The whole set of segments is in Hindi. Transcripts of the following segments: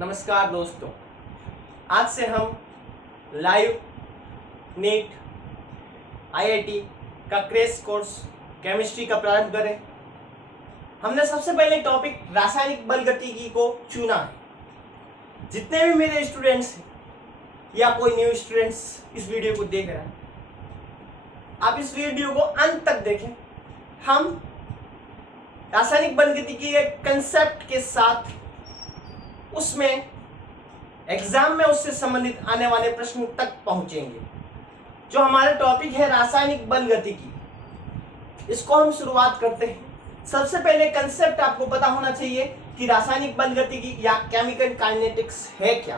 नमस्कार दोस्तों, आज से हम लाइव नीट आईआईटी का क्रैश कोर्स केमिस्ट्री का प्रारंभ करें। हमने सबसे पहले टॉपिक रासायनिक बल गतिकी को चुना है। जितने भी मेरे स्टूडेंट्स या कोई न्यू स्टूडेंट्स इस वीडियो को देख रहे हैं, आप इस वीडियो को अंत तक देखें। हम रासायनिक बल गतिकी के कंसेप्ट के साथ उसमें एग्जाम में उससे संबंधित आने वाले प्रश्न तक पहुंचेंगे। जो हमारा टॉपिक है रासायनिक बल गतिकी, इसको हम शुरुआत करते हैं। सबसे पहले कंसेप्ट आपको पता होना चाहिए कि रासायनिक बल गतिकी या केमिकल काइनेटिक्स है क्या।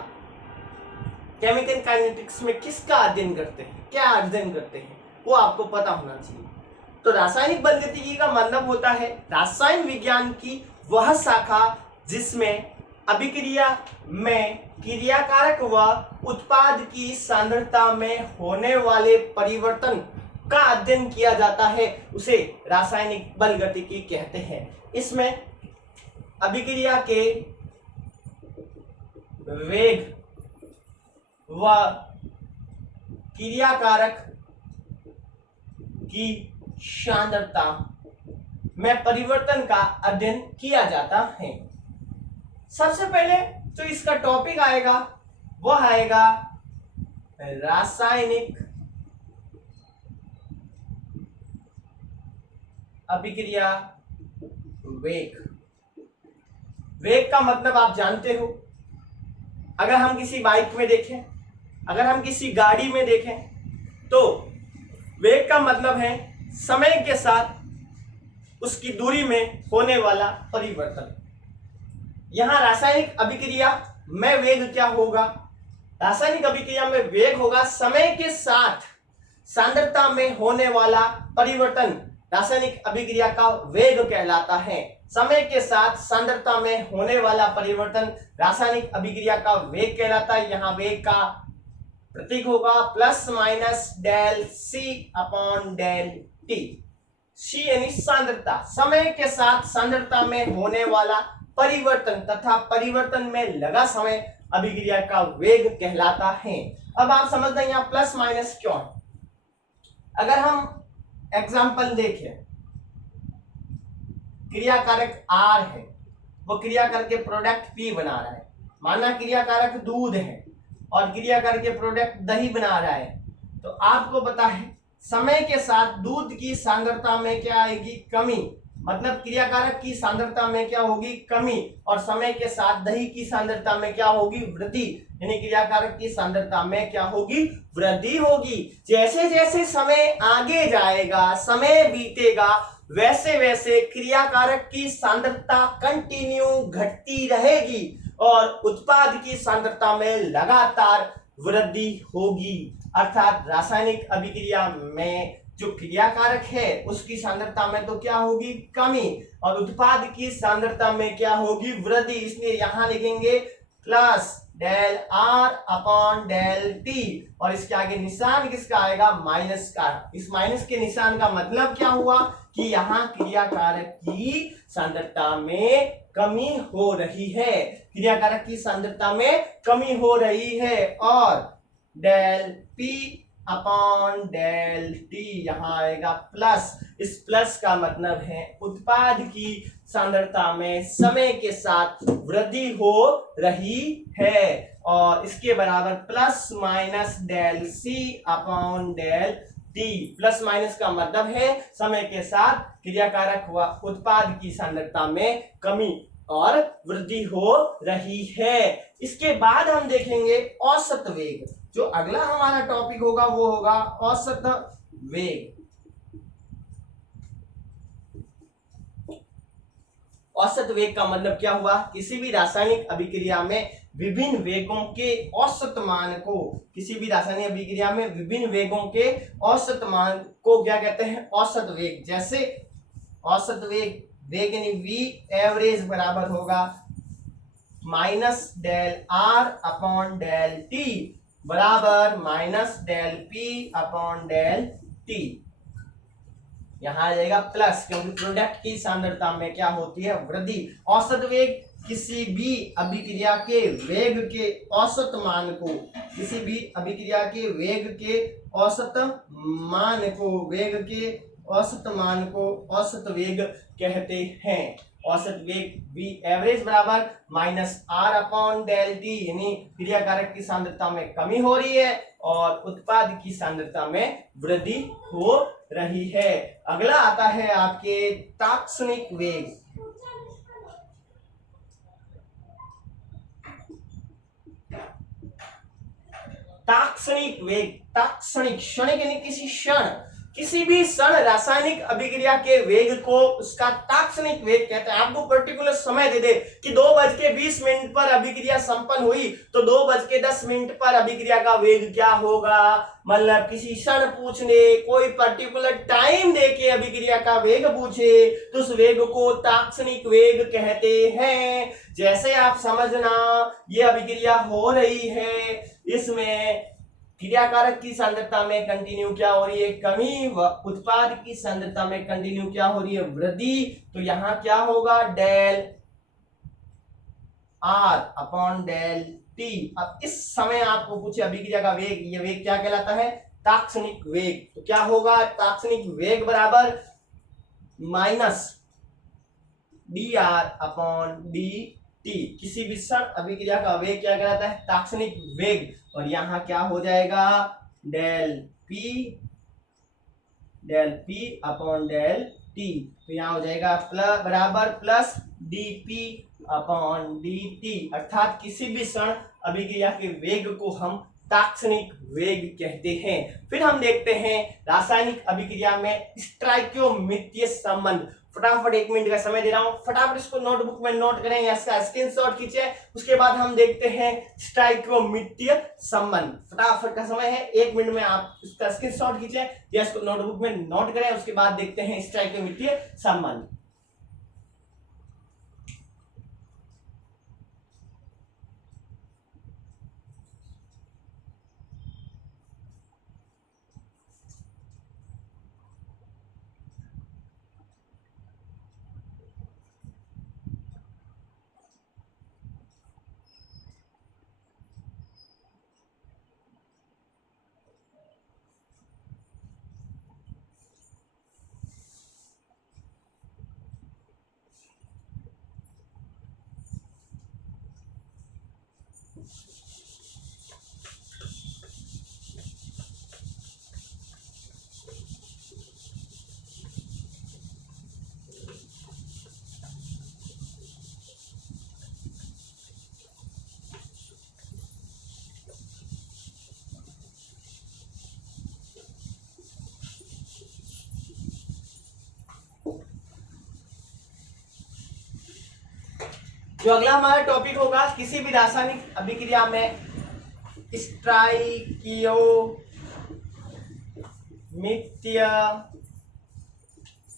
केमिकल काइनेटिक्स में किसका अध्ययन करते हैं, क्या अध्ययन करते हैं, वो आपको पता होना चाहिए। तो रासायनिक बल गतिकी का मतलब होता है रासायन विज्ञान की वह शाखा जिसमें अभिक्रिया में क्रियाकारक व उत्पाद की सांद्रता में होने वाले परिवर्तन का अध्ययन किया जाता है, उसे रासायनिक बल गतिकी कहते हैं। इसमें अभिक्रिया के वेग व क्रियाकारक की सांद्रता में परिवर्तन का अध्ययन किया जाता है। सबसे पहले जो इसका टॉपिक आएगा वह आएगा रासायनिक अभिक्रिया वेग। वेग का मतलब आप जानते हो। अगर हम किसी बाइक में देखें, अगर हम किसी गाड़ी में देखें, तो वेग का मतलब है समय के साथ उसकी दूरी में होने वाला परिवर्तन। यहां रासायनिक अभिक्रिया में वेग क्या होगा? रासायनिक अभिक्रिया में वेग होगा समय के साथ सांद्रता में होने वाला परिवर्तन। रासायनिक अभिक्रिया का वेग कहलाता है। समय के साथ सांद्रता में होने वाला परिवर्तन रासायनिक अभिक्रिया का वेग कहलाता है। यहाँ वेग का प्रतीक होगा प्लस माइनस डेल सी अपॉन डेल टी। सी यानी सांद्रता, समय के साथ सांद्रता में होने वाला परिवर्तन तथा परिवर्तन में लगा समय अभिक्रिया का वेग कहलाता है। अब आप समझते हैं यहाँ प्लस माइनस क्यों है। अगर हम एग्जांपल देखें, क्रियाकारक R है, वो क्रियाकारक के प्रोडक्ट P बना रहा है। माना क्रियाकारक दूध है और क्रियाकारक के प्रोडक्ट दही बना रहा है, तो आपको पता है समय के साथ दूध की सांद्रता में क्या आएगी? कमी। मतलब क्रियाकारक की सांद्रता में क्या होगी? कमी। और समय के साथ दही की सांद्रता में क्या होगी? वृद्धि। यानी क्रियाकारक की सांद्रता में क्या होगी? वृद्धि होगी। जैसे जैसे समय आगे जाएगा, समय बीतेगा, वैसे वैसे क्रियाकारक की सांद्रता कंटिन्यू घटती रहेगी और उत्पाद की सांद्रता में लगातार वृद्धि होगी। अर्थात रासायनिक अभिक्रिया में जो क्रियाकारक है उसकी सांद्रता में तो क्या होगी? कमी। और उत्पाद की सांद्रता में क्या होगी? वृद्धि। इसलिए यहां लिखेंगे plus del are upon del t और इसके आगे निशान किसका आएगा? माइनस का। इस माइनस के निशान का मतलब क्या हुआ कि यहाँ क्रियाकारक की सांद्रता में कमी हो रही है। क्रियाकारक की सांद्रता में कमी हो रही है और del P upon del T यहाँ आएगा प्लस। इस प्लस का मतलब है उत्पाद की सांद्रता में समय के साथ वृद्धि हो रही है और इसके बराबर प्लस माइनस डेल सी upon del t. Plus minus का मतलब है समय के साथ क्रियाकारक व उत्पाद की सांद्रता में कमी और वृद्धि हो रही है। इसके बाद हम देखेंगे औसत वेग। जो अगला हमारा टॉपिक होगा वो होगा औसत वेग। औसत वेग का मतलब क्या हुआ? किसी भी रासायनिक अभिक्रिया में विभिन्न वेगों के औसत मान को, किसी भी रासायनिक अभिक्रिया में विभिन्न वेगों के औसत मान को क्या कहते हैं? औसत वेग। जैसे औसत वेग, वेग यानी वी एवरेज बराबर होगा minus del are upon del T बराबर minus del P upon del T. यहाँ आ जाएगा प्लस, क्योंकि प्रोडक्ट की सांद्रता में क्या होती है, वृद्धि। औसत वेग किसी भी अभिक्रिया के वेग के औसत मान को, किसी भी अभिक्रिया के वेग के औसत मान को, वेग के औसत मान को औसत वेग कहते हैं। औसत वेग v एवरेज बराबर minus r upon del t, यानी क्रिया कारक की सांद्रता में कमी हो रही है और उत्पाद की सांद्रता में वृद्धि हो रही है। अगला आता है आपके तात्क्षणिक वेग। तात्क्षणिक वेग, तात्क्षणिक, क्षणिक यानी किसी क्षण, किसी भी क्षण रासायनिक अभिक्रिया के वेग को उसका तात्क्षणिक वेग कहते हैं। आपको पर्टिकुलर समय दे दे कि 2:20 पर अभिक्रिया संपन्न हुई तो 2:10 पर अभिक्रिया का वेग क्या होगा, मतलब किसी क्षण पूछने, कोई पर्टिकुलर टाइम देके अभिक्रिया का वेग पूछे तो उस वेग को तात्क्षणिक वेग कहते हैं। जैसे आप समझना, ये अभिक्रिया हो रही है, इसमें क्रिया कारक की सांद्रता में कंटिन्यू क्या हो रही है, कमी, व उत्पाद की सांद्रता में कंटिन्यू क्या हो रही है, वृद्धि। तो यहां क्या होगा, del are upon del t. अब इस समय आपको पूछे अभिक्रिया का वेग, ये वेग क्या कहलाता है, तात्क्षणिक वेग। तो क्या होगा, तात्क्षणिक वेग बराबर minus D R upon D T. किसी भी क्षण अभिक्रिया का वेग क्या कहलाता है, तात्क्षणिक वेग। और यहां क्या हो जाएगा, del P upon del t. तो यहां हो जाएगा प्लस बराबर plus d p upon D t, अर्थात किसी भी क्षण अभिक्रिया के वेग को हम तात्क्षणिक वेग कहते हैं। फिर हम देखते हैं रासायनिक अभिक्रिया में स्टोइकियोमेट्रिक संबंध। फटाफट 1 मिनट का समय दे रहा हूं, फटाफट इसको नोटबुक में नोट करें या इसका स्क्रीनशॉट खींचे। उसके बाद हम देखते हैं स्टोइकियोमेट्रिक संबंध। फटाफट का समय है, 1 मिनट में आप इसका स्क्रीनशॉट खींचे या इसको नोटबुक में नोट करें। उसके बाद देखते हैं स्टोइकियोमेट्रिक संबंध। जो अगला हमारा टॉपिक होगा, किसी भी रासायनिक अभिक्रिया में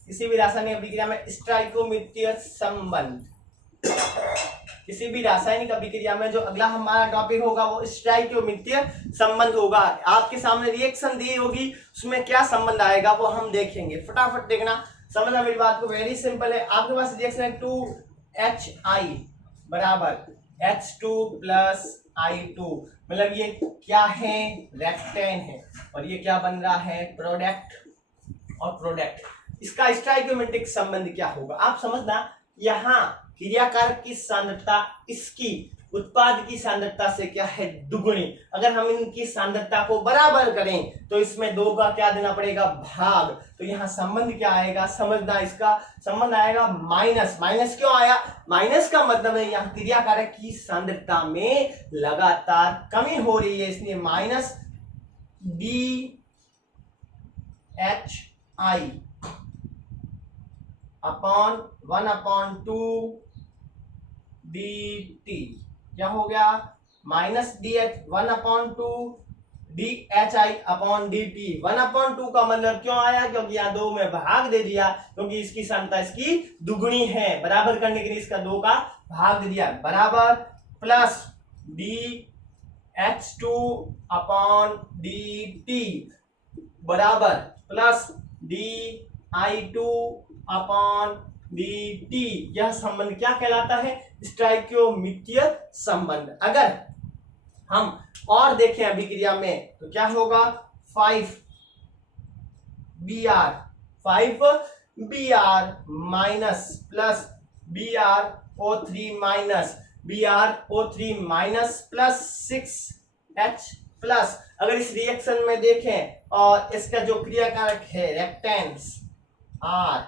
किसी भी रासायनिक अभिक्रिया में स्टोइकियोमेट्रिक संबंध। किसी भी रासायनिक अभिक्रिया में जो अगला हमारा टॉपिक होगा वो स्टोइकियोमेट्रिक संबंध होगा। आपके सामने रिएक्शन दी होगी, उसमें क्या संबंध आएगा वो हम देखेंगे। फटाफट देखना, समझना मेरी बात को। वेरी सिंपल है, आपके पास रिएक्शन है 2HI बराबर H2 प्लस I2, मतलब ये क्या है, रेक्टेन है, और ये क्या बन रहा है, प्रोडक्ट और प्रोडक्ट। इसका स्टोइकियोमेट्रिक संबंध क्या होगा आप समझना। यहाँ क्रिया कारक की सांद्रता इसकी उत्पाद की सांद्रता से क्या है, दुगुनी। अगर हम इनकी सांद्रता को बराबर करें तो इसमें 2 का क्या देना पड़ेगा, भाग। तो यहाँ संबंध क्या आएगा, समझना, इसका संबंध आएगा माइनस। माइनस क्यों आया, माइनस का मतलब है यहाँ क्रिया कारक की सांद्रता में लगातार कमी हो रही है, इसलिए minus D H I upon 1/2 D T. क्या हो गया, minus D H 1/2 D H I upon D T. 1/2 का मतलब क्यों आया, क्योंकि यहाँ 2 में भाग दे दिया, क्योंकि इसकी सांद्रता इसकी दुगुनी है। बराबर करने के लिए इसका 2 का भाग दे दिया, बराबर plus D H 2 upon D T बराबर plus D I2 upon dt। यह संबंध क्या कहलाता है? स्टोइकियोमेट्रिय संबंध। अगर हम और देखें अभिक्रिया में तो क्या होगा? 5Br minus plus BrO3 minus BrO3 minus plus 6H plus. अगर इस रिएक्शन में देखें और इसका जो क्रियाकारक है रिएक्टेंट्स R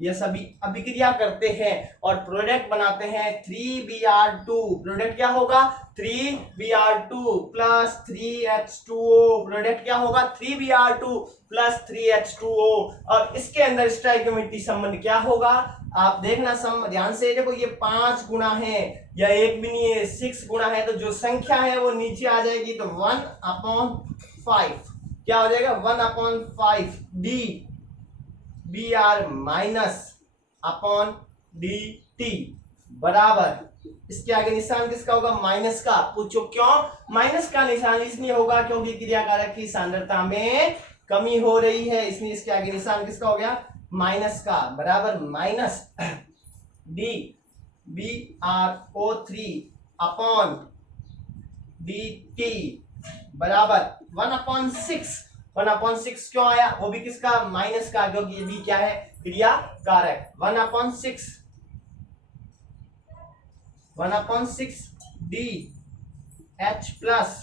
ये सभी अभिक्रिया करते हैं और प्रोडक्ट बनाते हैं 3Br2। प्रोडक्ट क्या होगा? 3Br2 plus 3H2O। प्रोडक्ट क्या होगा? 3Br2 plus 3H2O। और इसके अंदर स्टोइकियोमेट्रिक संबंध क्या होगा? आप देखना ध्यान से, देखो ये 5 गुना है या 1 भी नहीं है, 6 गुना है, तो जो संख्या है वो नीचे आ जाएगी, तो 1/5 क्या हो जाएगा? 1/5 Br माइनस अपॉन dt बराबर, इसके आगे निशान किसका होगा? माइनस का। पूछो क्यों माइनस का निशान? इसलिए होगा क्योंकि क्रियाकारक की सांद्रता में कमी हो रही है, इसलिए इसके आगे निशान किसका हो गया? माइनस का। बराबर minus d BrO3 upon dt बराबर 1/6 क्यों आया? वो भी किसका? माइनस का, क्योंकि ये भी क्या है? क्रिया कारक। 1/6 D H plus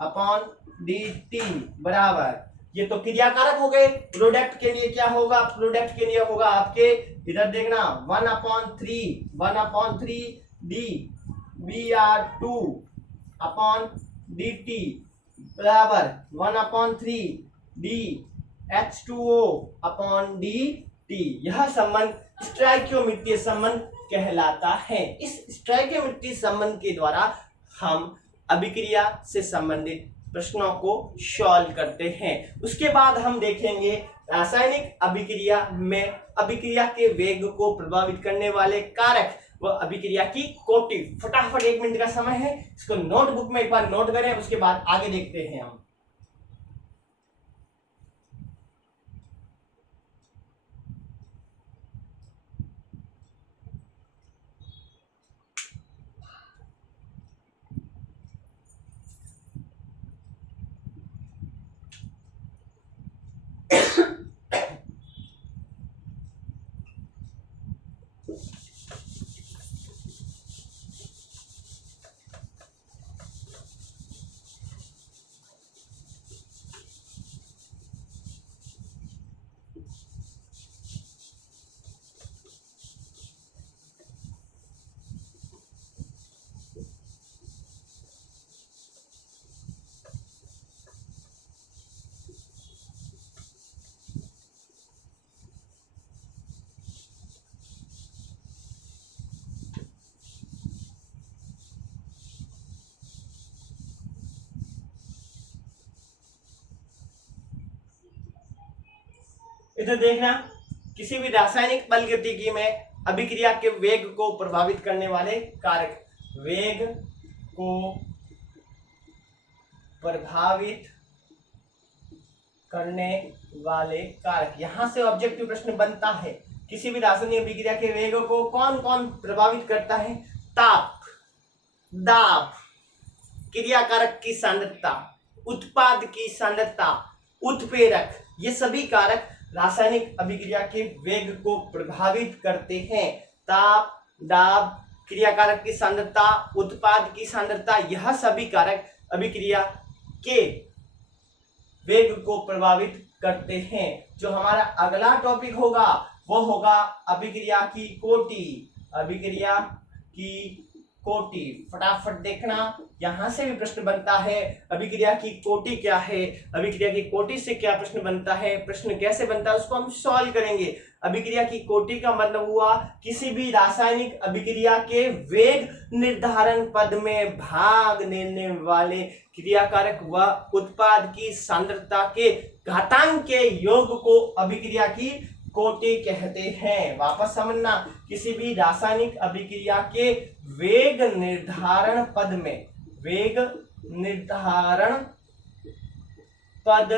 upon dt बराबर, ये तो क्रिया कारक हो गए। प्रोडक्ट के लिए क्या होगा? प्रोडक्ट के लिए होगा आपके, इधर देखना, 1/3 डी Br2 अपॉन dt बराबर 1/3 डी H2O अपॉन dt। यह संबंध स्टोइकियोमेट्रिक संबंध कहलाता है। इस स्टोइकियोमेट्रिक संबंध के द्वारा हम अभिक्रिया से संबंधित प्रश्नों को सॉल्व करते हैं। उसके बाद हम देखेंगे रासायनिक अभिक्रिया में अभिक्रिया के वेग को प्रभावित करने वाले कारक व अभिक्रिया की कोटि। फटाफट 1 मिनट का समय है, इसको नोटबुक में एक बार नोट करें, उसके बाद आगे देखते हैं हम। इधर देखना, किसी भी रासायनिक बल गतिकी में अभिक्रिया के वेग को प्रभावित करने वाले कारक। वेग को प्रभावित करने वाले कारक, यहां से ऑब्जेक्टिव प्रश्न बनता है। किसी भी रासायनिक अभिक्रिया के वेग को कौन कौन प्रभावित करता है? ताप, दाब, क्रियाकारक की सांद्रता, उत्पाद की सांद्रता, उत्प्रेरक, ये सभी कारक रासायनिक अभिक्रिया के वेग को प्रभावित करते हैं। ताप, दाब, क्रियाकारक की सांद्रता, उत्पाद की सांद्रता, यह सभी कारक अभिक्रिया के वेग को प्रभावित करते हैं। जो हमारा अगला टॉपिक होगा वो होगा अभिक्रिया की कोटि। अभिक्रिया की कोटि, फटाफट देखना, यहां से भी प्रश्न बनता है। अभिक्रिया की कोटि क्या है? अभिक्रिया की कोटि से क्या प्रश्न बनता है? प्रश्न कैसे बनता है उसको हम सॉल्व करेंगे। अभिक्रिया की कोटि का मतलब हुआ किसी भी रासायनिक अभिक्रिया के वेग निर्धारण पद में भाग लेने वाले क्रियाकारक व उत्पाद की सांद्रता के घातांक के योग को अभिक्रिया की कोटि कहते हैं। वापस समझना, किसी भी रासायनिक अभिक्रिया के वेग निर्धारण पद में, वेग निर्धारण पद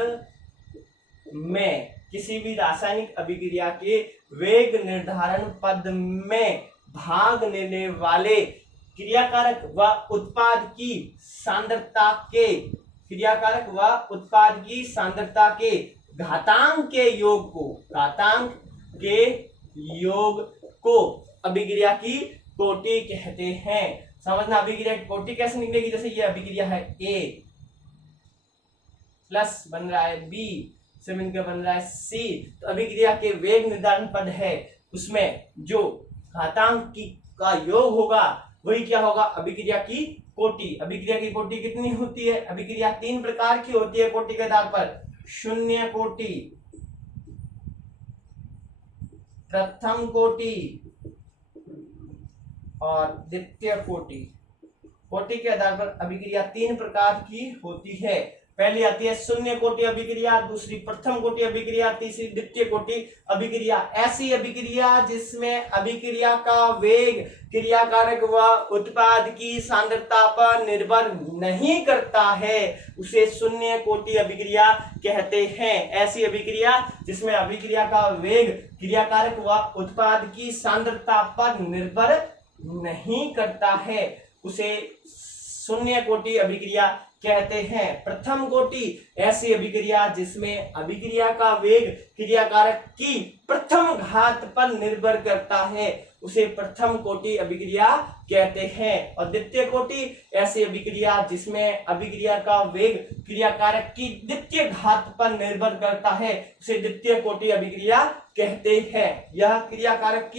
में किसी भी रासायनिक अभिक्रिया के वेग निर्धारण पद में भाग लेने वाले क्रियाकारक व उत्पाद की सांद्रता के घातांक के योग को अभिक्रिया की कोटि कहते हैं। समझना, अभिक्रिया की कोटि कैसे निकलेगी? जैसे ये अभिक्रिया है A प्लस बन रहा है B से मिलकर बन रहा है C, तो अभिक्रिया के वेग निर्धारण पद है, उसमें जो घातांक का योग होगा वही क्या होगा? अभिक्रिया की कोटि। अभिक्रिया की कोटि कितनी होती है? अभिक्रिया 3 प्रकार की होती है कोटि के आधार पर। शून्य कोटि, प्रथम कोटि और द्वितीय कोटि। कोटि के आधार पर अभिक्रिया 3 प्रकार की होती है। पहली आती है शून्य कोटि अभिक्रिया, दूसरी प्रथम कोटि अभिक्रिया, तीसरी द्वितीय कोटि अभिक्रिया। ऐसी अभिक्रिया जिसमें अभिक्रिया का वेग क्रियाकारक व उत्पाद की सांद्रता पर निर्भर नहीं करता है, उसे शून्य कोटि अभिक्रिया कहते हैं। ऐसी अभिक्रिया जिसमें अभिक्रिया का वेग क्रियाकारक व उत्पाद की सांद्रता पर निर्भर नहीं करता है, उसे शून्य कोटि अभिक्रिया कहते हैं। प्रथम कोटि ऐसी अभिक्रिया जिसमें अभिक्रिया का वेग क्रियाकारक की प्रथम घात पर निर्भर करता है, उसे प्रथम कोटि अभिक्रिया कहते हैं। और द्वितीय कोटि ऐसी अभिक्रिया जिसमें अभिक्रिया का वेग क्रियाकारक की द्वितीय घात पर निर्भर करता है, उसे द्वितीय कोटि अभिक्रिया कहते हैं। यह क्रियाकारक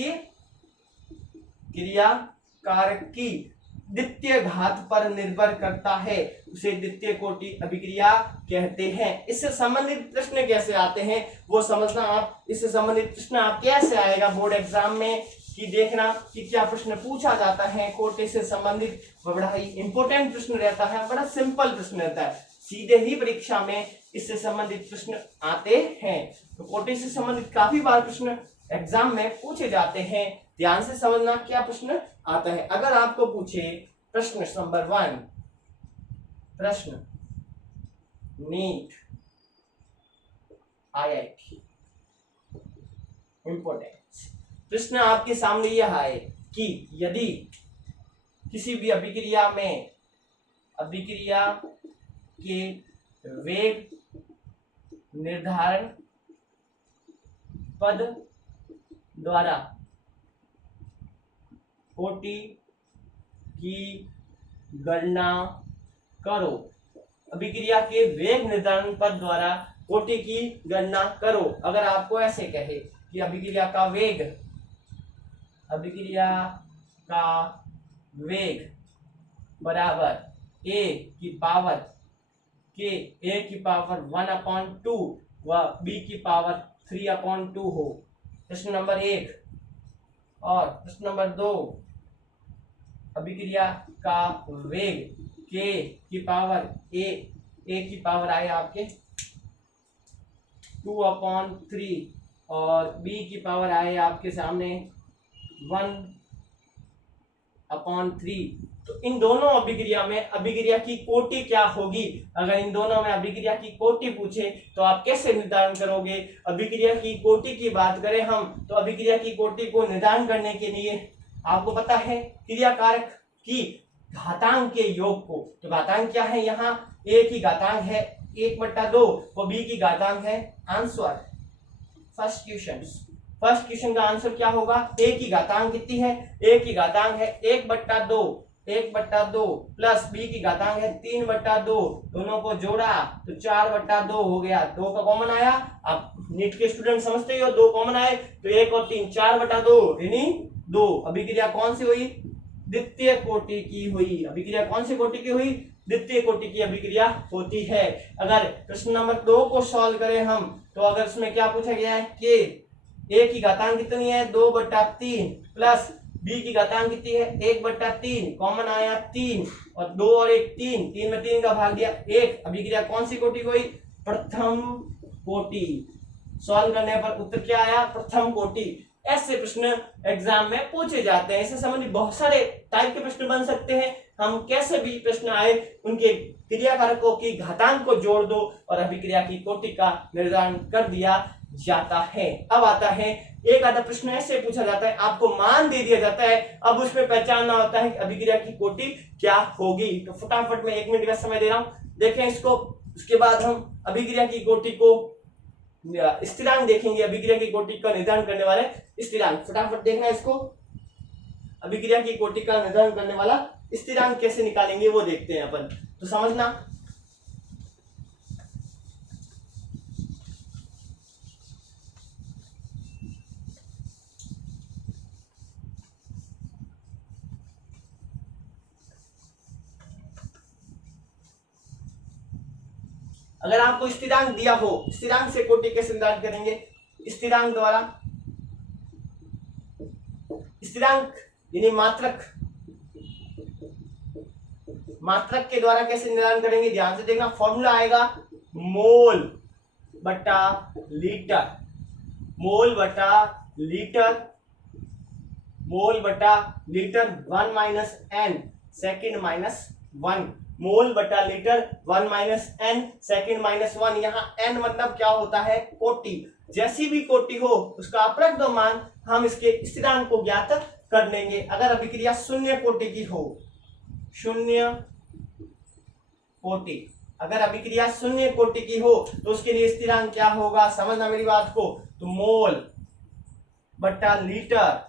की द्वितीय घात पर निर्भर करता है, उसे द्वितीय कोटि अभिक्रिया कहते हैं। इससे संबंधित प्रश्न कैसे आते हैं वो समझना आप। इससे संबंधित प्रश्न आप कैसे आएगा बोर्ड एग्जाम में कि देखना कि क्या प्रश्न पूछा जाता है। कोटि से संबंधित बड़ा ही इंपॉर्टेंट प्रश्न रहता है, बड़ा सिंपल प्रश्न रहता है, सीधे ही परीक्षा में इससे संबंधित प्रश्न आते हैं। तो कोटि से संबंधित काफी बार प्रश्न एग्जाम में पूछे जाते हैं। ध्यान से समझना क्या प्रश्न आता है। अगर आपको पूछे प्रश्न नंबर 1, प्रश्न नीट IIT इंपॉर्टेंट प्रश्न आपके सामने यह है कि यदि किसी भी अभिक्रिया के वेग निर्धारण पद द्वारा कोटि की गणना करो। अभिक्रिया के वेग निर्धारण पद द्वारा कोटि की गणना करो। अगर आपको ऐसे कहे कि अभिक्रिया का वेग बराबर a की पावर 1/2 व b की पावर 3/2 हो। प्रश्न नंबर 1। और प्रश्न नंबर 2, अभिक्रिया का वेग k की पावर a की पावर आए आपके 2/3 और b की पावर आए आपके सामने 1/3। तो इन दोनों अभिक्रिया की कोटि क्या होगी? अगर इन दोनों में अभिक्रिया की कोटि पूछे तो आप कैसे निर्धारण करोगे? अभिक्रिया की कोटि की बात करें हम तो अभिक्रिया की कोटि को निर्धारण करने के लिए आपको पता है क्रियाकारक की घातांक के योग को। तो घातांक क्या है? यहाँ a की घातांक है 1/2 और b की घातांक है। आंसर फर्स्ट क्वेश्चन का आंसर क्या होगा? a की घातांक कितनी है? a की घातांक है 1/2 प्लस b की घातांक है 3/2। दोनों को जोड़ा तो 4/2 हो गया। 2 का कॉमन आया। आप नीट के स्टूडेंट समझते ही हो, 2 कॉमन आए तो 1 और 3 4/2 यानी 2। अभिक्रिया कौन सी हुई? द्वितीय कोटि की हुई। अभिक्रिया कौन सी कोटि की हुई? द्वितीय कोटि की अभिक्रिया होती है। अगर प्रश्न नंबर 2 को सॉल्व करें हम तो अगर इसमें क्या पूछा गया है कि a की घातांक कितनी है? 2/3 प्लस b की घातांक कितनी है? 1/3। कॉमन आया 3 और 2 और 1 3 में 3 का भाग दिया 1। अभिक्रिया कौन सी कोटि हुई? प्रथम कोटि। सॉल्व करने पर उत्तर क्या आया? प्रथम कोटि। ऐसे प्रश्न एग्जाम में पूछे जाते हैं। इससे संबंधित बहुत सारे टाइप के प्रश्न बन सकते हैं। हम कैसे भी प्रश्न आए उनके क्रियाकारकों की घातांक को जोड़ दो और अभिक्रिया की कोटि का निर्धारण कर दिया जाता है। अब आता है एक आधा प्रश्न ऐसे पूछा जाता है, आपको मान दे दिया जाता है, अब उसमें पहचानना होता है कि अभिक्रिया की कोटि क्या होगी। तो फटाफट मैं 1 मिनट का समय दे रहा हूं, देखें इसको। उसके बाद हम अभिक्रिया की कोटि को स्थिरांक देखेंगे, अभिक्रिया की कोटि का निर्धारण करने वाले स्थिरांक। फटाफट देखना इसको, अभिक्रिया की कोटि का निर्धारण करने वाला स्थिरांक कैसे निकालेंगे वो देखते हैं अपन। तो समझना, अगर आपको स्थिरांक दिया हो, स्थिरांक से कोटि कैसे निर्धारण करेंगे? स्थिरांक द्वारा, स्थिरांक यानी मात्रक, मात्रक के द्वारा कैसे निर्धारण करेंगे? ध्यान से देखना, फॉर्मूला आएगा मोल बटा लीटर, मोल बटा लीटर, मोल बटा litre 1 minus n second minus 1, mole बटा litre 1 minus n second minus 1। यहाँ एन मतलब क्या होता है? कोटि। जैसी भी कोटि हो उसका अपरक्त मान हम इसके स्थिरांक को ज्ञात कर लेंगे। अगर अभिक्रिया शून्य कोटि की हो, शून्य कोटि, अगर अभिक्रिया शून्य कोटि की हो तो उसके लिए स्थिरांक क्या होगा? समझना मेरी बात को। तो मोल बटा लीटर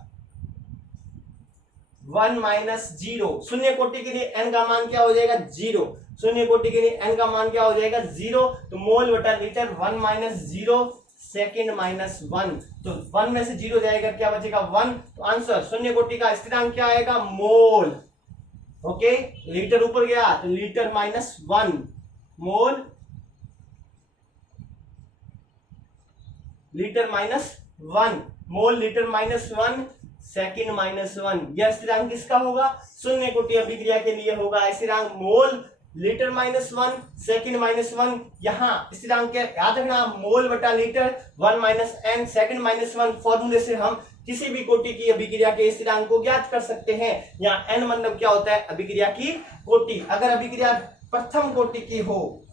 1 माइनस 0, शून्य कोटि के लिए एन का मान क्या हो जाएगा? 0। शून्य कोटि के लिए एन का मान क्या हो जाएगा? 0। तो मोल बटा लीटर 1 माइनस 0 सेकेंड माइनस 1, तो 1 में से 0 जाएगा, क्या बचेगा? 1। तो आंसर शून्य कोटि का स्थिरांक क्या आएगा? मोल। ओके, लीटर ऊपर गया तो लीटर माइनस 1, मोल लीटर माइनस 1, मोल लीटर माइनस 1 सेकेंड माइनस 1। यह स्थिरांक किसका होगा? शून्य कोटि अभिक्रिया के लिए होगा। स्थिरांक mole litre minus 1 second minus 1। यहाँ स्थिरांक याद रखना, मोल बटा litre 1 minus n second minus 1। फॉर्मूले से हम किसी भी कोटि की अभिक्रिया के स्थिरांक को ज्ञात कर सकते हैं। यहाँ एन मतलब क्या होता है? अभिक्रिया की कोटि। अगर अभिक्रिया प्रथम कोटि की हो,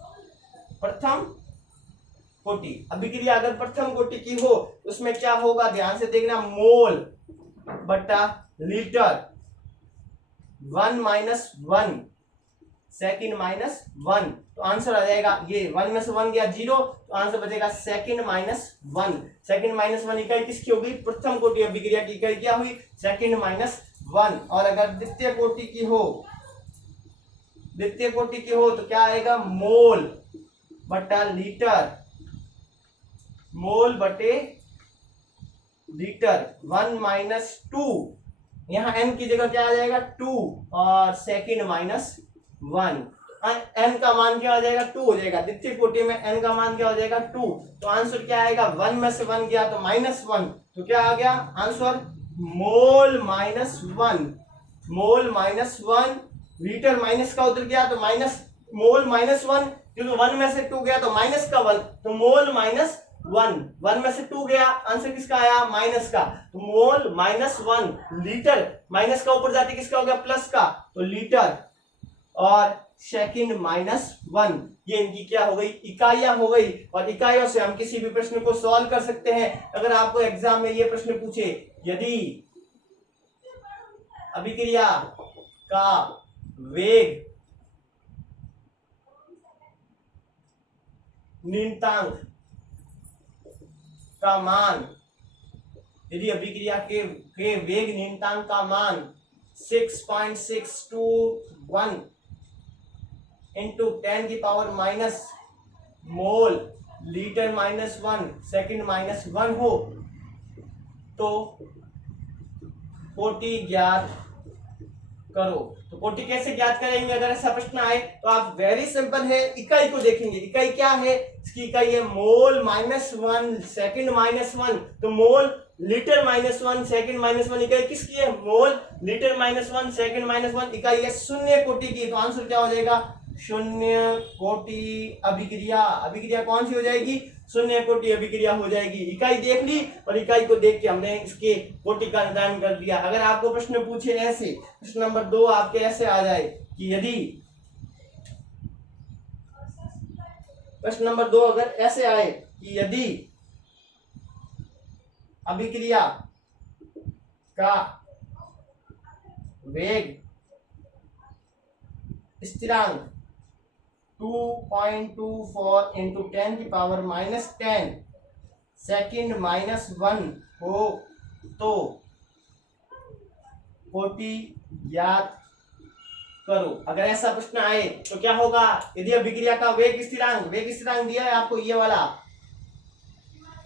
प्रथम कोटि अभिक्रिया अगर प्रथम कोटि की हो उसमें क्या होगा? ध्यान से देखना, मोल बटा लीटर 1 माइनस 1 सेकेंड माइनस 1। तो आंसर आ जाएगा ये 1 में से 1 गया 0, तो आंसर बचेगा सेकेंड माइनस 1। सेकेंड माइनस 1 इकाई किसकी होगी? प्रथम कोटि अभिक्रिया की इकाई क्या हुई? Second minus 1। और अगर द्वितीय कोटि की हो, द्वितीय कोटि की हो तो क्या आएगा? मोल बटा लीटर, मोल बटे लीटर 1 माइनस 2, यहाँ n की जगह क्या आ जाएगा? 2 और सेकेंड माइनस 1। n का मान क्या हो जाएगा? 2 हो जाएगा। द्वितीय कोटि में n का मान क्या हो जाएगा? 2। तो आंसर क्या आएगा? 1 में से 1 गया तो माइनस 1, तो क्या आ गया answer? Mole minus 1, mole minus 1। Litre minus का उधर गया तो माइनस, मोल माइनस 1, क्योंकि 1 में से 2 गया तो माइनस का 1, तो मोल माइनस 1। 1 में से 2 गया, आंसर किसका आया? माइनस का। तो मोल माइनस 1, लीटर माइनस का ऊपर जाते किसका हो गया? प्लस का, तो लीटर और सेकेंड माइनस 1। ये इनकी क्या हो गई? इकाइयां हो गई। और इकाइयों से हम किसी भी प्रश्न को सॉल्व कर सकते हैं। अगर आपको एग्जाम में ये प्रश्न पूछे, यदि अभिक्रिया का वेग नियतांक का मान, यदि अभिक्रिया के वेग नियतांक का मान 6.621 इंटू 10 की पावर माइनस मोल लीटर माइनस 1 सेकेंड माइनस 1 हो तो कोटि ज्ञात करो। तो कोटि कैसे ज्ञात करेंगे? अगर ऐसा प्रश्न आए तो आप वेरी सिंपल है, इकाई को देखेंगे। इकाई क्या है? इसकी इकाई है मोल माइनस 1 सेकेंड माइनस 1। तो मोल लीटर माइनस 1 सेकेंड माइनस 1 इकाई किसकी है? मोल लीटर माइनस 1 सेकेंड माइनस 1 इकाई है शून्य कोटि की। तो आंसर क्या हो जाएगा? शून्य कोटि अभिक्रिया। अभिक्रिया कौन सी हो जाएगी? शून्य कोटि अभिक्रिया हो जाएगी। इकाई देख ली और इकाई को देख के हमने इसके कोटि का निर्धारण कर दिया। अगर आपको प्रश्न पूछे ऐसे, प्रश्न नंबर 2 आपके ऐसे आ जाए कि यदि प्रश्न नंबर 2 अगर ऐसे आए कि यदि अभिक्रिया का वेग स्थिरांक 2.24 इंटू 10 की पावर -10 सेकंड -1 हो तो कोटि ज्ञात करो। अगर ऐसा प्रश्न आए तो क्या होगा? यदि अभिक्रिया का वेग स्थिरांक दिया है आपको ये वाला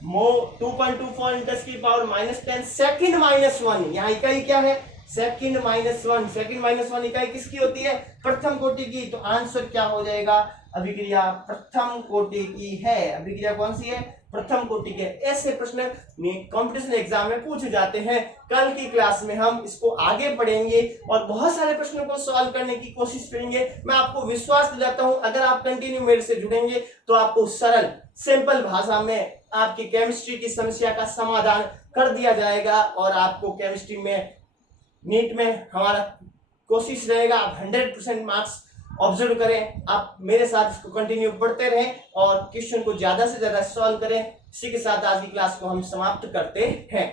2.24 इंटू 10 की पावर -10 सेकंड -1, यहाँ इकाई क्या है? सेकंड -1 इकाई किसकी होती है? प्रथम कोटि की। तो आंसर क्या हो जाएगा? अभिक्रिया प्रथम कोटि की है। अभिक्रिया कौन सी है? प्रथम कोटि के। ऐसे प्रश्न कंपटीशन एग्जाम में पूछे जाते हैं। कल की क्लास में हम इसको आगे पढ़ेंगे और बहुत सारे प्रश्नों को सॉल्व करने की कोशिश करेंगे। मैं आपको विश्वास दिलाता हूं, अगर आप कंटिन्यू मेरे से जुड़ेंगे तो आपको सरल सिंपल भाषा में आपकी केमिस्ट्री की समस्या का समाधान कर दिया जाएगा और आपको केमिस्ट्री में नीट में हमारा कोशिश रहेगा आप 100% मार्क्स ऑब्जर्व करें। आप मेरे साथ इसको कंटिन्यू पढ़ते रहें और क्वेश्चन को ज्यादा से ज्यादा सॉल्व करें। इसी के साथ आज की क्लास को हम समाप्त करते हैं।